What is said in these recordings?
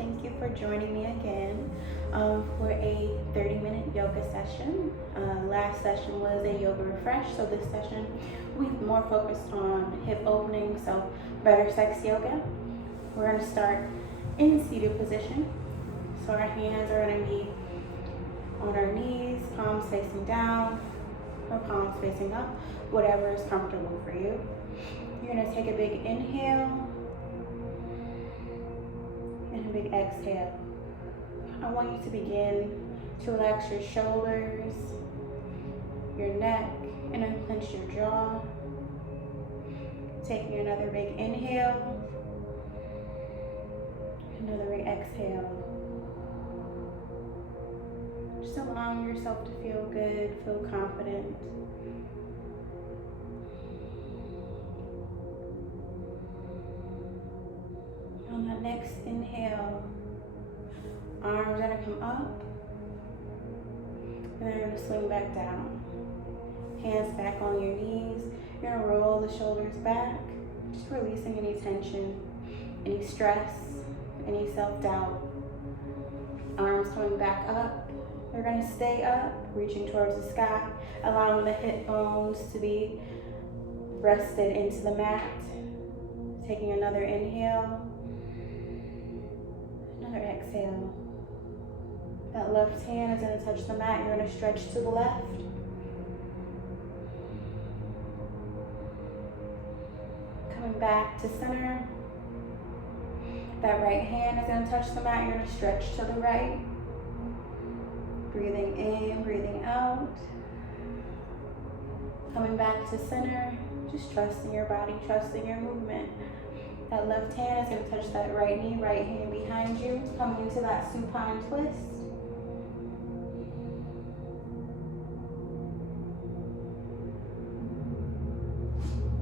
Thank you for joining me again for a 30-minute yoga session. Last session was a yoga refresh, so this session we've more focused on hip opening, so better sex yoga. We're going to start in seated position. So our hands are going to be on our knees, palms facing down or palms facing up, whatever is comfortable for you. You're going to take a big inhale and a big exhale. I want you to begin to relax your shoulders, your neck, and unclench your jaw. Taking another big inhale, another big exhale. Just allowing yourself to feel good, feel confident. On that next inhale, arms are going to come up and they're going to swing back down. Hands back on your knees. You're going to roll the shoulders back, just releasing any tension, any stress, any self-doubt. Arms coming back up. They're going to stay up, reaching towards the sky, allowing the hip bones to be rested into the mat. Taking another inhale, another exhale. That left hand is going to touch the mat. You're going to stretch to the left. Coming back to center. That right hand is going to touch the mat. You're going to stretch to the right. Breathing in, breathing out. Coming back to center. Just trusting your body, trusting your movement. That left hand is going to touch that right knee, right hand behind you. Coming into that supine twist.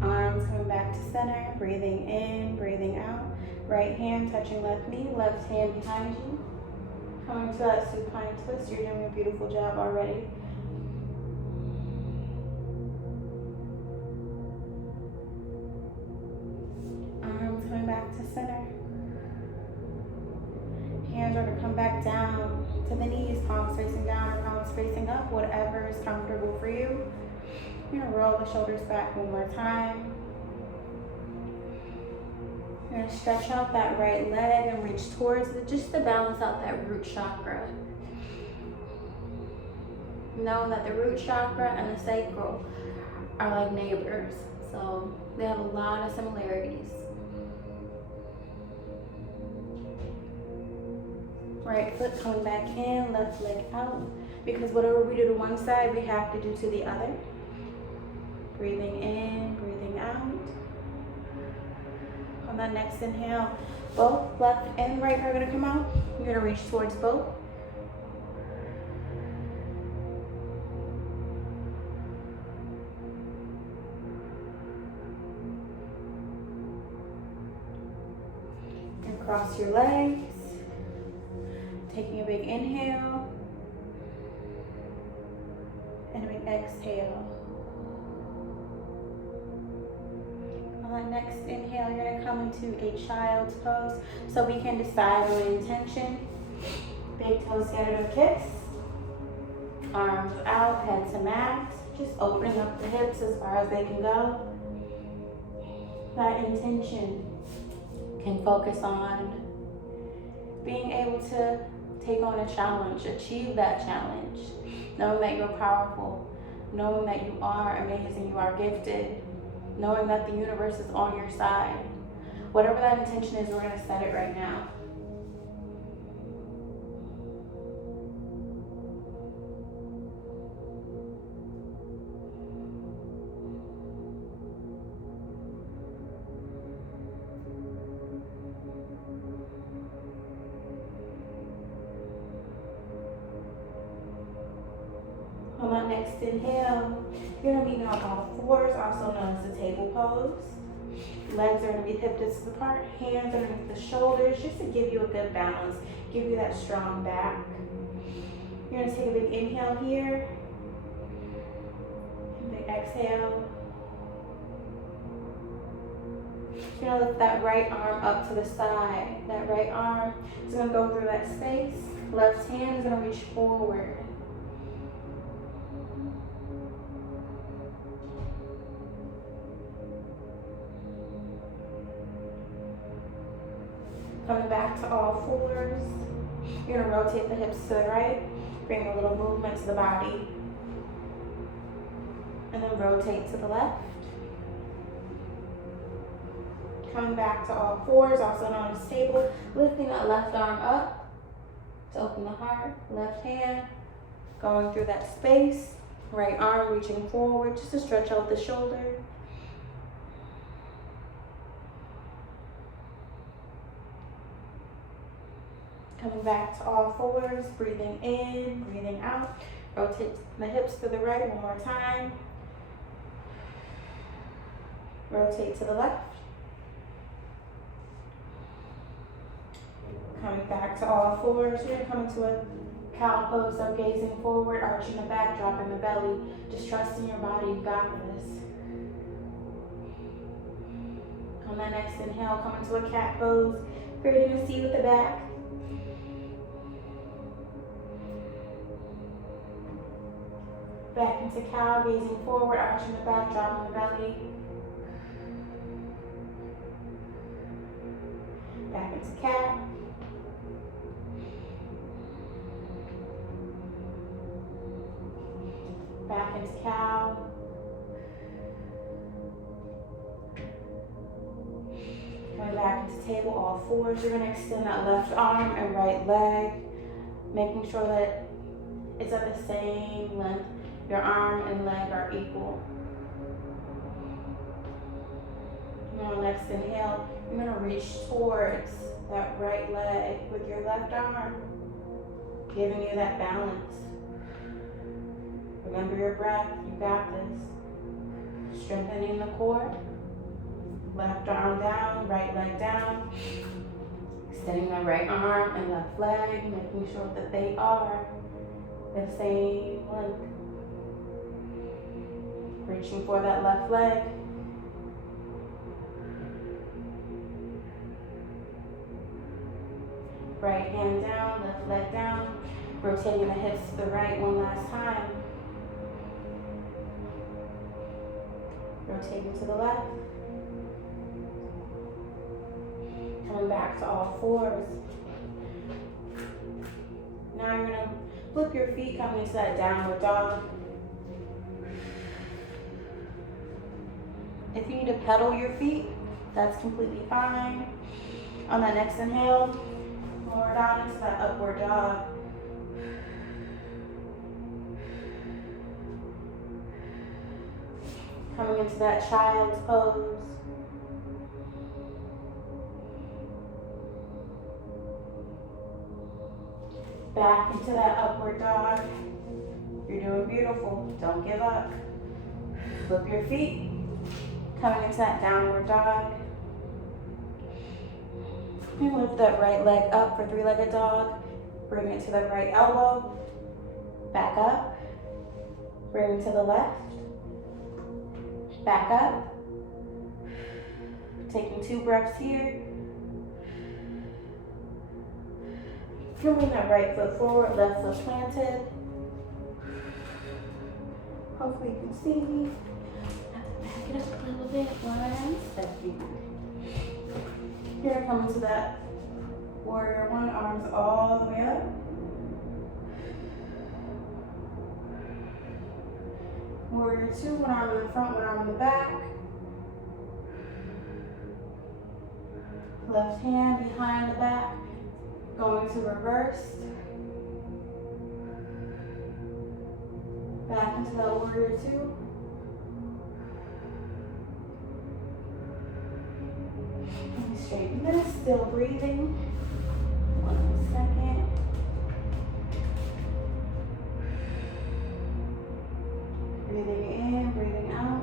Arms coming back to center, breathing in, breathing out. Right hand touching left knee, left hand behind you. Coming to that supine twist. You're doing a beautiful job already. Arms coming back to center. Hands are going to come back down to the knees, palms facing down or palms facing up, whatever is comfortable for you. You're going to roll the shoulders back one more time. You're going to stretch out that right leg and reach towards it just to balance out that root chakra. Know that the root chakra and the sacral are like neighbors, so they have a lot of similarities. Right foot coming back in, left leg out, because whatever we do to one side, we have to do to the other. Breathing in, breathing out. On that next inhale, both left and right are going to come out. You're going to reach towards both. And cross your legs. Taking a big inhale and a big exhale. On that next inhale, you're going to come into a child's pose. So we can decide on intention. Big toes together to kiss. Arms out, head to mat. Just opening up the hips as far as they can go. That intention can focus on being able to take on a challenge, achieve that challenge. Knowing that you're powerful. Knowing that you are amazing, you are gifted. Knowing that the universe is on your side. Whatever that intention is, we're going to set it right now. On that next inhale, you're going to be on all fours, also known as the table pose. Legs are going to be hip distance apart, hands underneath the shoulders, just to give you a good balance, give you that strong back. You're going to take a big inhale here, and big exhale. You're gonna lift that right arm up to the side. That right arm is gonna go through that space. Left hand is gonna reach forward. Coming back to all fours. You're gonna rotate the hips to the right. Bring a little movement to the body. And then rotate to the left. Coming back to all fours, also known as table. Lifting that left arm up to open the heart. Left hand going through that space. Right arm reaching forward just to stretch out the shoulder. Coming back to all fours, breathing in, breathing out. Rotate the hips to the right one more time. Rotate to the left. Coming back to all fours, you're gonna come into a cow pose, so gazing forward, arching the back, dropping the belly. Just trusting your body, you got this. On that next inhale, come into a cat pose, creating a C with the back. Back into cow, gazing forward, arching the back, dropping the belly. Back into cat. Back into cow. Coming back into table, all fours. You're gonna extend that left arm and right leg, making sure that it's at the same length. Your arm and leg are equal. Now, next inhale, you're gonna reach towards that right leg with your left arm, giving you that balance. Remember your breath, you got this. Strengthening the core. Left arm down, right leg down. Extending the right arm and left leg, making sure that they are the same length. Reaching for that left leg. Right hand down, left leg down. Rotating the hips to the right one last time. Rotating to the left. Coming back to all fours. Now you're gonna flip your feet, coming into that downward dog. If you need to pedal your feet, that's completely fine. On that next inhale, lower down into that upward dog. Coming into that child's pose. Back into that upward dog. You're doing beautiful. Don't give up. Flip your feet. Coming into that downward dog. And lift that right leg up for three-legged dog. Bring it to the right elbow. Back up. Bring it to the left. Back up. Taking 2 breaths here. Coming that right foot forward, left foot planted. Hopefully you can see me. Back it up a little bit. 1 second. Here, come into that warrior 1, arms all the way up. Warrior 2, 1 arm in the front, 1 arm in the back. Left hand behind the back, going to reverse. Back into that warrior 2. Let me straighten this, still breathing. 1 second. Breathing in, breathing out.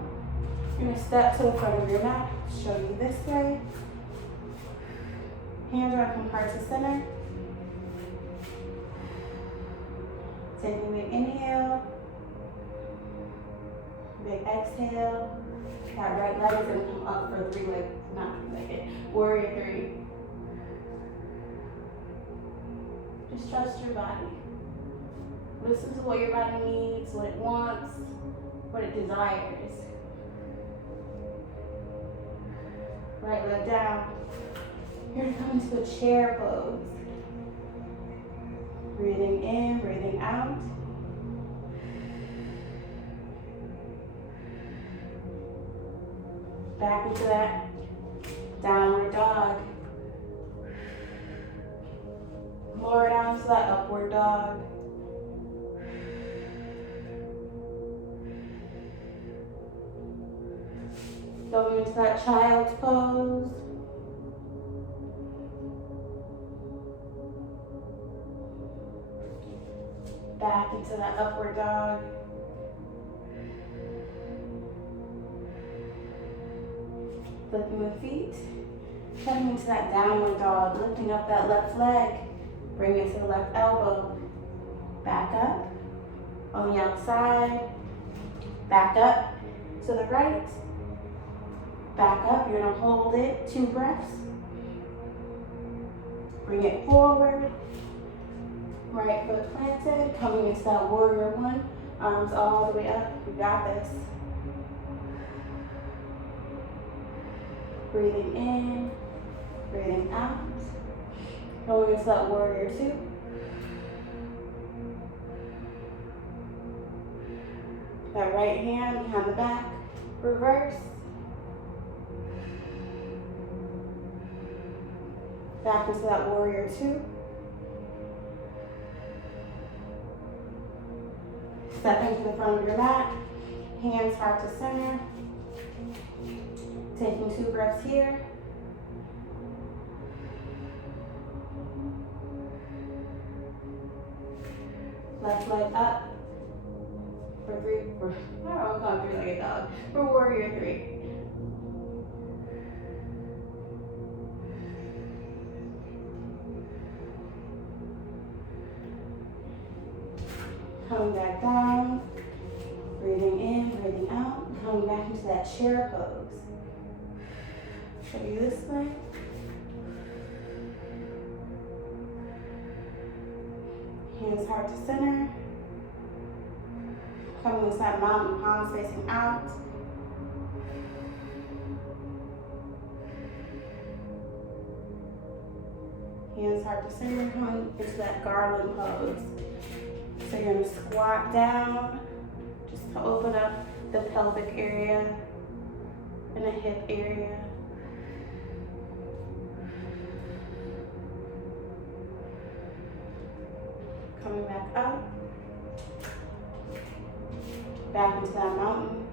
You're gonna step to the front of your mat, show you this way. Hands are from heart to center. Taking an inhale. Big exhale. That right leg is gonna come up for warrior three. Just trust your body. Listen to what your body needs, what it wants, what it desires. Right leg down. You're gonna come into a chair pose. Breathing in, breathing out. Back into that downward dog. Lower down to that upward dog. Going into that child's pose. Back into that upward dog. Flipping the feet. Coming into that downward dog, lifting up that left leg. Bring it to the left elbow. Back up. On the outside. Back up to the right. Back up. You're going to hold it 2 breaths. Bring it forward. Right foot planted. Coming into that warrior one. Arms all the way up. You got this. Breathing in. Breathing out. Going into that warrior two. That right hand behind the back. Reverse. Back into that warrior two. Stepping to the front of your mat. Hands heart to center. Taking 2 breaths here. Left leg up for 3. I don't know, 3-legged dog. For warrior 3. Coming back down. Breathing in, breathing out. Coming back into that chair pose. Show you this way. Hands heart to center. Coming into that mountain, palms facing out. Hands heart to center, coming into that garland pose. So you're gonna squat down, just to open up the pelvic area and the hip area. Coming back up. Back into that mountain.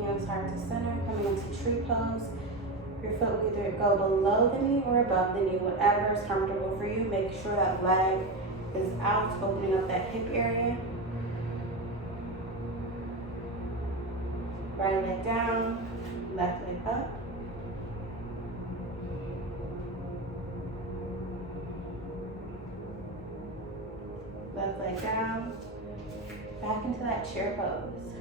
Hands heart to center, coming into tree pose. Your foot will either go below the knee or above the knee, whatever is comfortable for you. Make sure that leg is out, opening up that hip area. Right leg down, left leg up. Left leg down, back into that chair pose.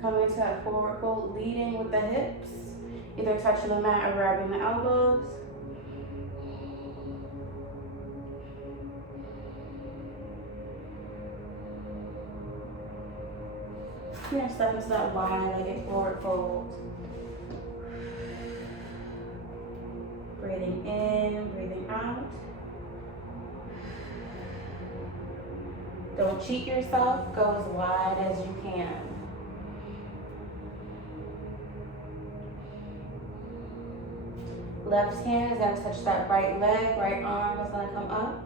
Coming into that forward fold, leading with the hips, either touching the mat or grabbing the elbows. You're gonna step into that wide-legged forward fold. Breathing in, breathing out. Don't cheat yourself, go as wide as you can. Left hand is gonna touch that right leg, right arm is gonna come up.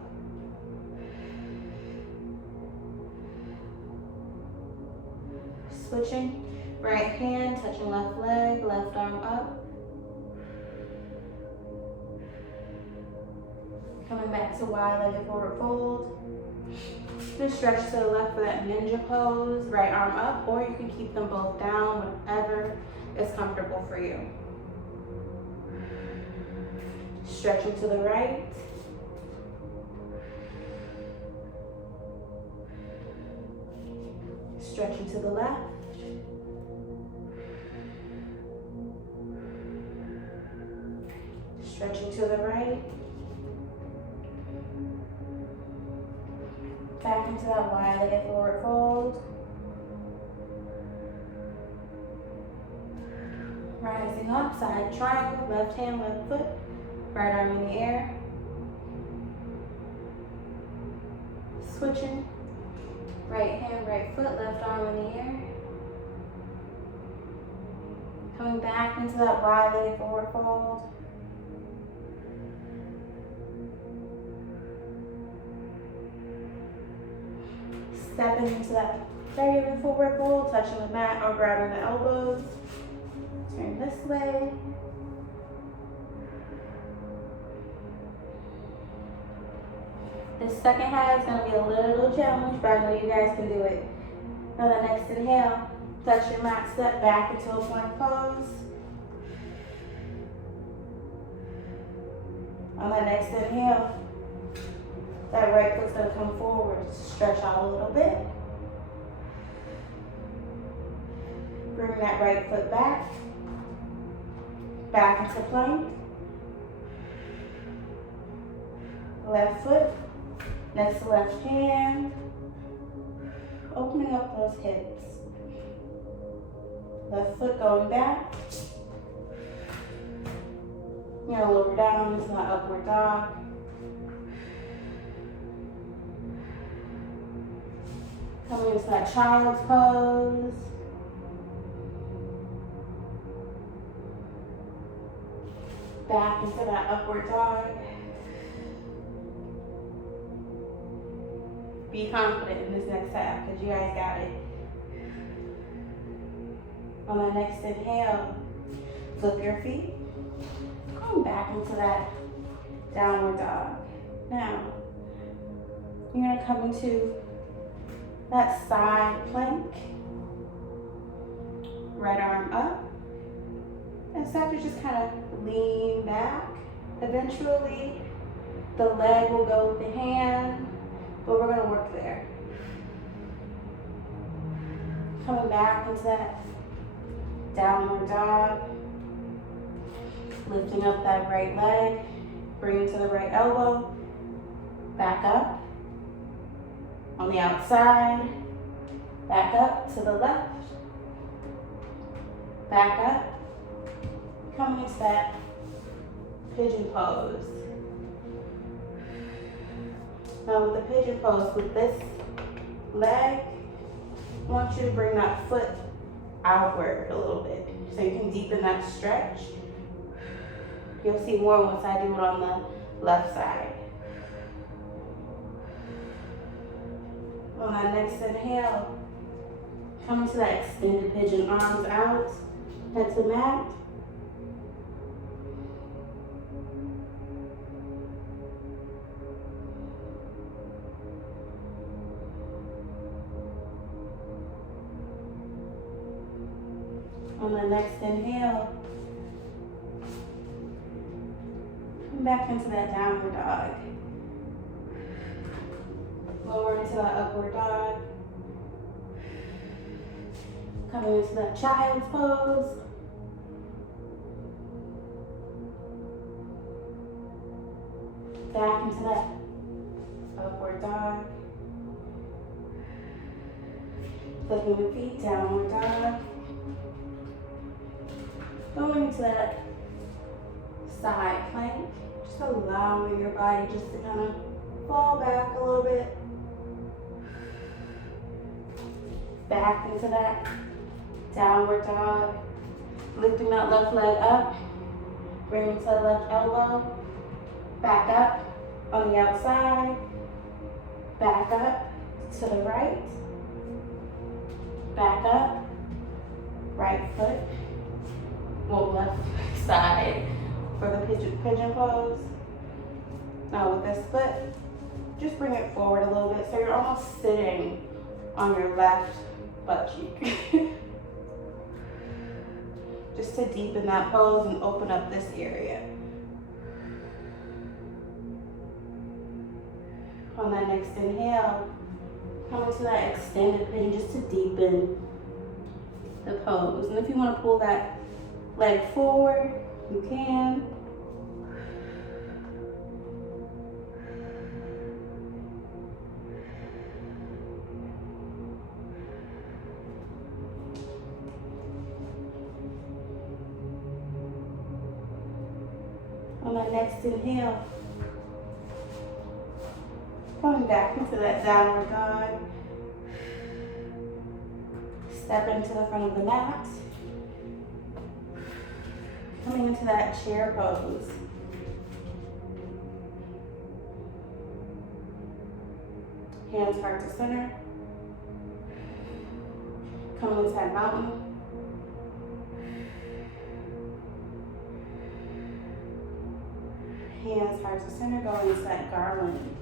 Switching, right hand touching left leg, left arm up. Coming back to wide-legged forward fold. Just stretch to the left for that ninja pose, right arm up, or you can keep them both down, whatever is comfortable for you. Stretching to the right. Stretching to the left. Stretching to the right. Back into that wide-legged forward fold. Rising up, side triangle, left hand, left foot, right arm in the air. Switching, right hand, right foot, left arm in the air. Coming back into that wide-legged forward fold. Stepping into that regular forward fold, touching the mat or grabbing the elbows. Turn this way. This second half is going to be a little challenge, but I know you guys can do it. On the next inhale, touch your mat, step back into a plank pose. On the next inhale, that right foot's going to come forward, stretch out a little bit. Bring that right foot back into plank. Left foot, next to left hand. Opening up those hips. Left foot going back. You're gonna lower down into that upward dog. Coming into that child's pose. Back into that upward dog. Be confident in this next half because you guys got it. On the next inhale, flip your feet. Going back into that downward dog. Now, you're gonna come into that side plank. Right arm up. And start to just kind of lean back. Eventually, the leg will go with the hand, but we're gonna work there. Coming back into that downward dog. Lifting up that right leg, bringing to the right elbow. Back up. On the outside, back up to the left. Back up. Coming into that pigeon pose. Now with the pigeon pose, with this leg, I want you to bring that foot outward a little bit so you can deepen that stretch. You'll see more once I do it on the left side. On that next inhale, come to that extended pigeon, arms out, head to mat. On the next inhale, come back into that downward dog. Lower into that upward dog. Coming into that child's pose. Back into that upward dog. Flipping the feet, downward dog. Going into that side plank, just allowing your body just to kind of fall back a little bit. Back into that downward dog. Lifting that left leg up, bringing to the left elbow. Back up on the outside. Back up to the right. Back up. Right foot. Well, left side for the pigeon pose. Now with this foot, just bring it forward a little bit so you're almost sitting on your left butt cheek. Just to deepen that pose and open up this area. On that next inhale, come into that extended pigeon just to deepen the pose. And if you want to pull that leg forward, you can. On that next inhale, coming back into that downward dog. Step into the front of the mat. Coming into that chair pose. Hands heart to center. Coming into that mountain. Hands heart to center, going into that garland.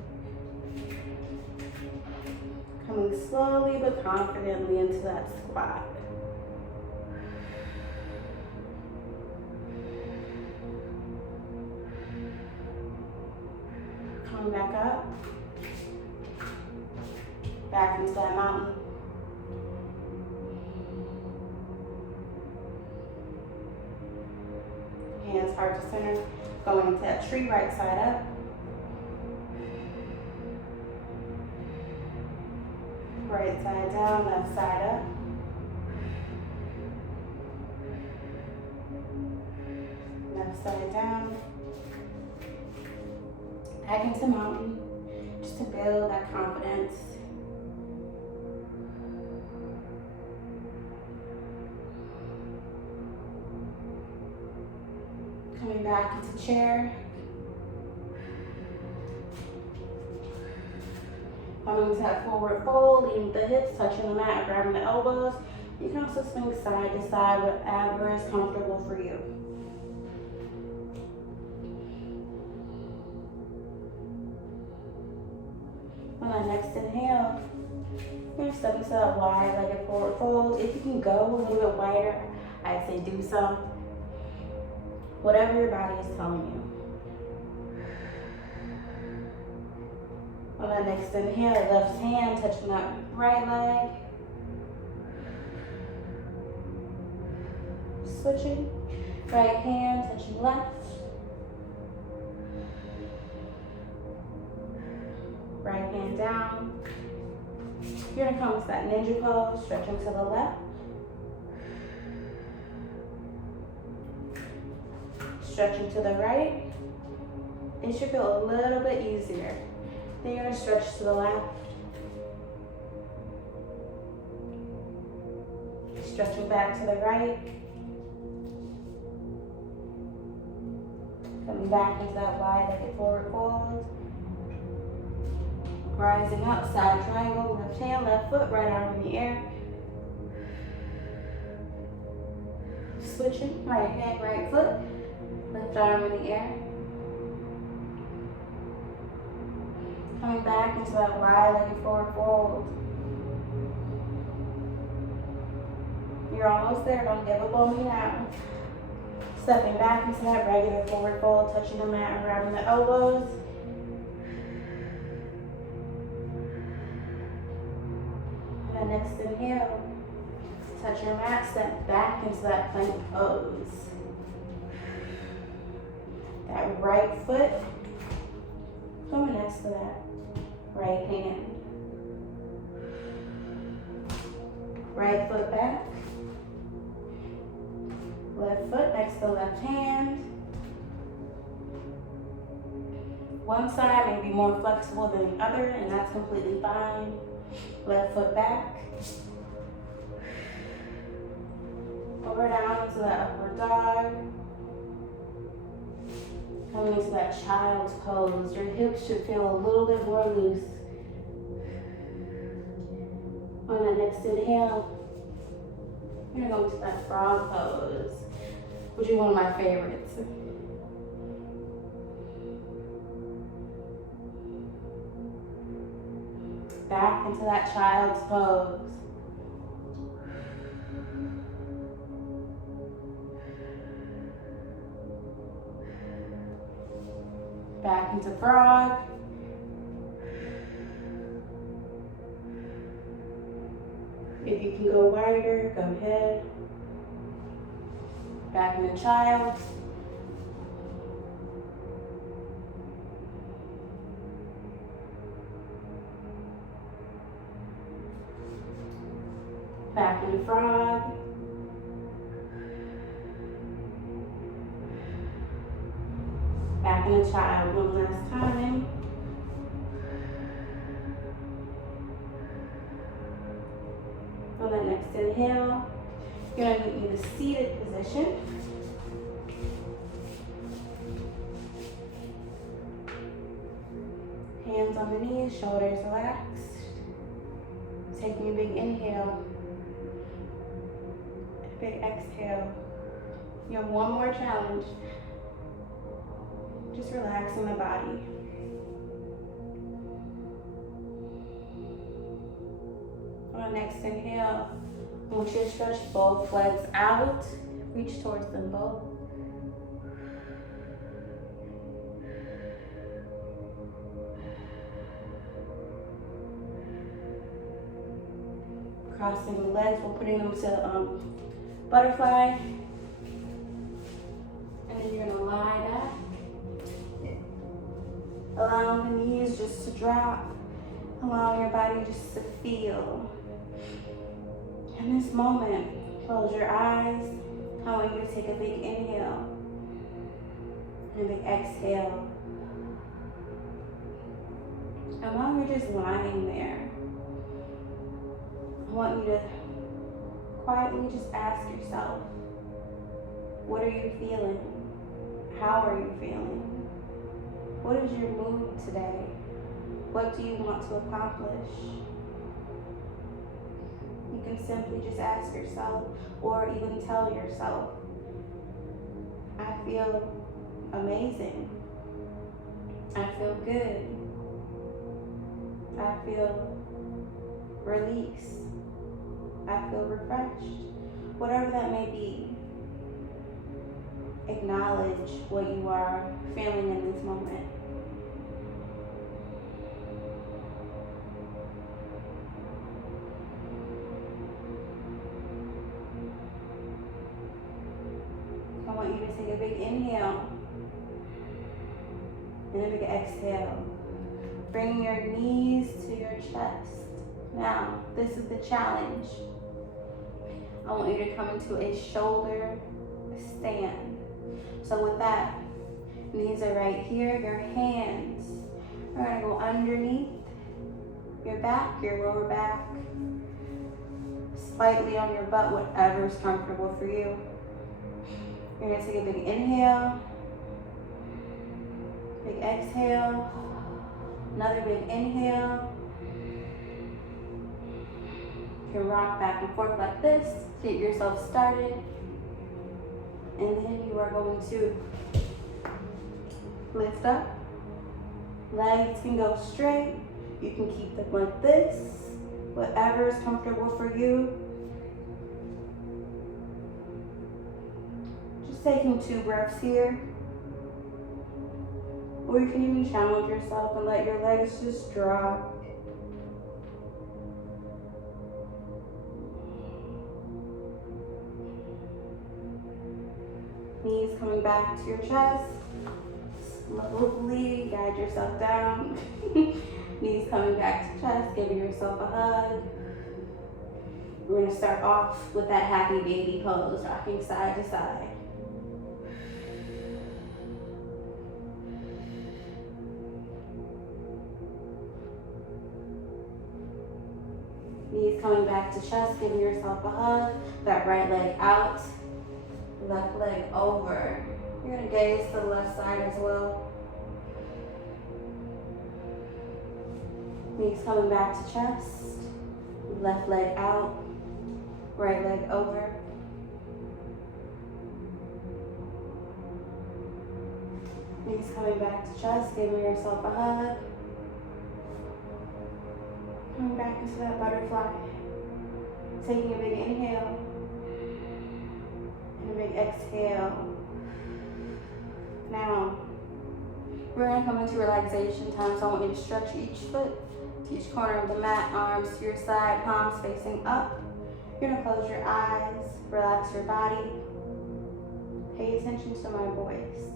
Coming slowly but confidently into that squat. Coming back up. Back into that mountain. Hands heart to center. Going into that tree, right side up. Right side down, left side up. Left side down. Back into mountain, just to build that confidence. Coming back into chair. Coming to that forward fold, leading the hips, touching the mat, grabbing the elbows. You can also swing side to side, whatever is comfortable for you. On that next inhale, you're gonna step into that wide-legged forward fold. If you can go a little bit wider, I'd say do so. Whatever your body is telling you. On that next inhale, left hand touching that right leg. Switching. Right hand touching left. Right hand down. You're gonna come to that ninja pose, stretching to the left. Stretching to the right. It should feel a little bit easier. Then you're going to stretch to the left. Stretching back to the right. Coming back into that wide-legged forward fold. Rising up, side triangle, left hand, left foot, right arm in the air. Switching, right hand, right foot, left arm in the air. Coming back into that wide-legged forward fold. You're almost there, don't give up on me now. Stepping back into that regular forward fold, touching the mat and grabbing the elbows. And the next inhale, touch your mat, step back into that plank pose. That right foot coming next to that right hand. Right foot back. Left foot next to left hand. One side may be more flexible than the other, and that's completely fine. Left foot back. Over down into that upward dog. Coming into that child's pose. Your hips should feel a little bit more loose. On that next inhale, you're going to go into that frog pose, which is one of my favorites. Back into that child's pose. Back into frog. If you can go wider, go ahead. Back into child. Back into frog. Back into child one last time. On that next inhale, you're going to meet the seated position. Hands on the knees, shoulders relaxed. Taking a big inhale, a big exhale. You have one more challenge. Just relaxing the body. On the next inhale, I want you to stretch both legs out. Reach towards them both. Crossing the legs, we're putting them to butterfly. And then you're gonna lie back. Allowing the knees just to drop. Allowing your body just to feel. In this moment, close your eyes. I want you to take a big inhale and a big exhale. And while you're just lying there, I want you to quietly just ask yourself, what are you feeling? How are you feeling? What is your mood today? What do you want to accomplish? You can simply just ask yourself, or even tell yourself, I feel amazing. I feel good. I feel release. I feel refreshed. Whatever that may be, acknowledge what you are feeling in this moment. I want you to take a big inhale and a big exhale. Bring your knees to your chest. Now, this is the challenge. I want you to come into a shoulder stand. So with that, knees are right here. Your hands are gonna go underneath your back, your lower back, slightly on your butt, whatever is comfortable for you. You're gonna take a big inhale, big exhale, another big inhale. You can rock back and forth like this, get yourself started. And then you are going to lift up. Legs can go straight. You can keep them like this, whatever is comfortable for you. Just taking 2 breaths here. Or you can even challenge yourself and let your legs just drop. Knees coming back to your chest. Slowly guide yourself down. Knees coming back to chest, giving yourself a hug. We're gonna start off with that happy baby pose, rocking side to side. Knees coming back to chest, giving yourself a hug. That right leg out, left leg over. You're gonna gaze to the left side as well. Knees coming back to chest, left leg out, right leg over. Knees coming back to chest, giving yourself a hug. Coming back into that butterfly. Taking a big inhale and a big exhale. Now, we're gonna come into relaxation time, so I want you to stretch each foot to each corner of the mat, arms to your side, palms facing up. You're gonna close your eyes, relax your body, pay attention to my voice.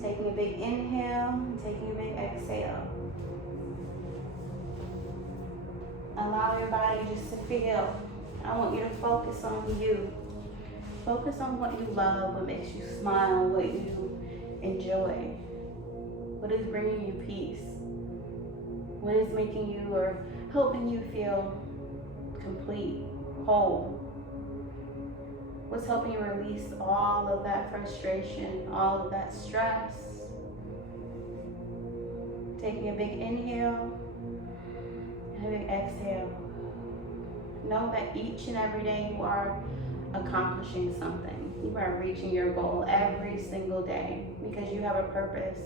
Taking a big inhale and taking a big exhale. Allow your body just to feel. I want you to focus on you. Focus on what you love, what makes you smile, what you enjoy. What is bringing you peace? What is making you or helping you feel complete, whole? What's helping you release all of that frustration, all of that stress? Taking a big inhale and a big exhale. Know that each and every day you are accomplishing something. You are reaching your goal every single day because you have a purpose.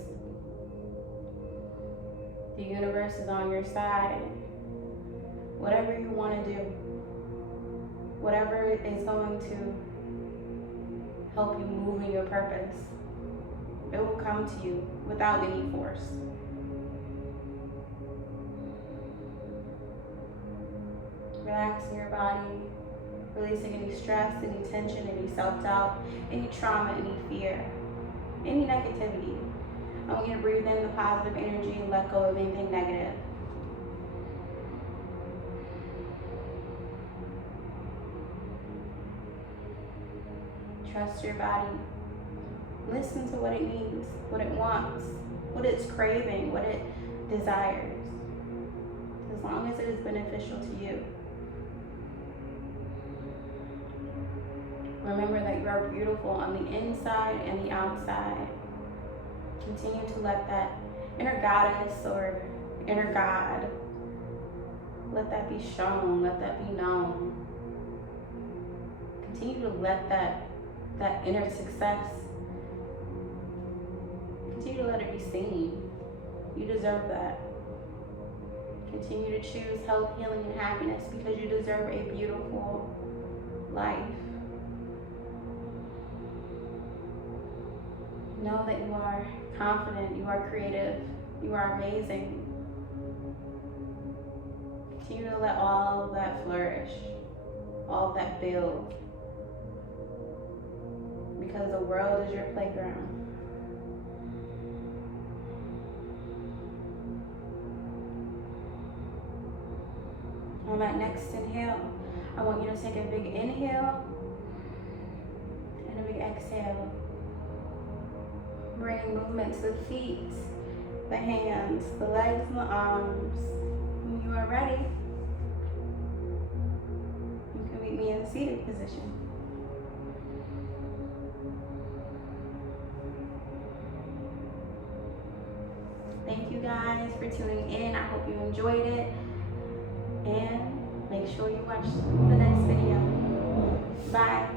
The universe is on your side. Whatever you want to do, whatever is going to help you move in your purpose, it will come to you without any force. Relaxing your body, releasing any stress, any tension, any self-doubt, any trauma, any fear, any negativity. I want you to breathe in the positive energy and let go of anything negative. Trust your body. Listen to what it needs, what it wants, what it's craving, what it desires. As long as it is beneficial to you. Remember that you are beautiful on the inside and the outside. Continue to let that inner goddess or inner God, let that be shown, let that be known. Continue to let that inner success, continue to let it be seen. You deserve that. Continue to choose health, healing, and happiness because you deserve a beautiful life. Know that you are confident, you are creative, you are amazing. Continue to let all of that flourish, all of that build. Because the world is your playground. On that next inhale, I want you to take a big inhale and a big exhale. Bring movement to the feet, the hands, the legs, and the arms. When you are ready, you can meet me in the seated position. Thank you guys for tuning in. I hope you enjoyed it. And make sure you watch the next video. Bye.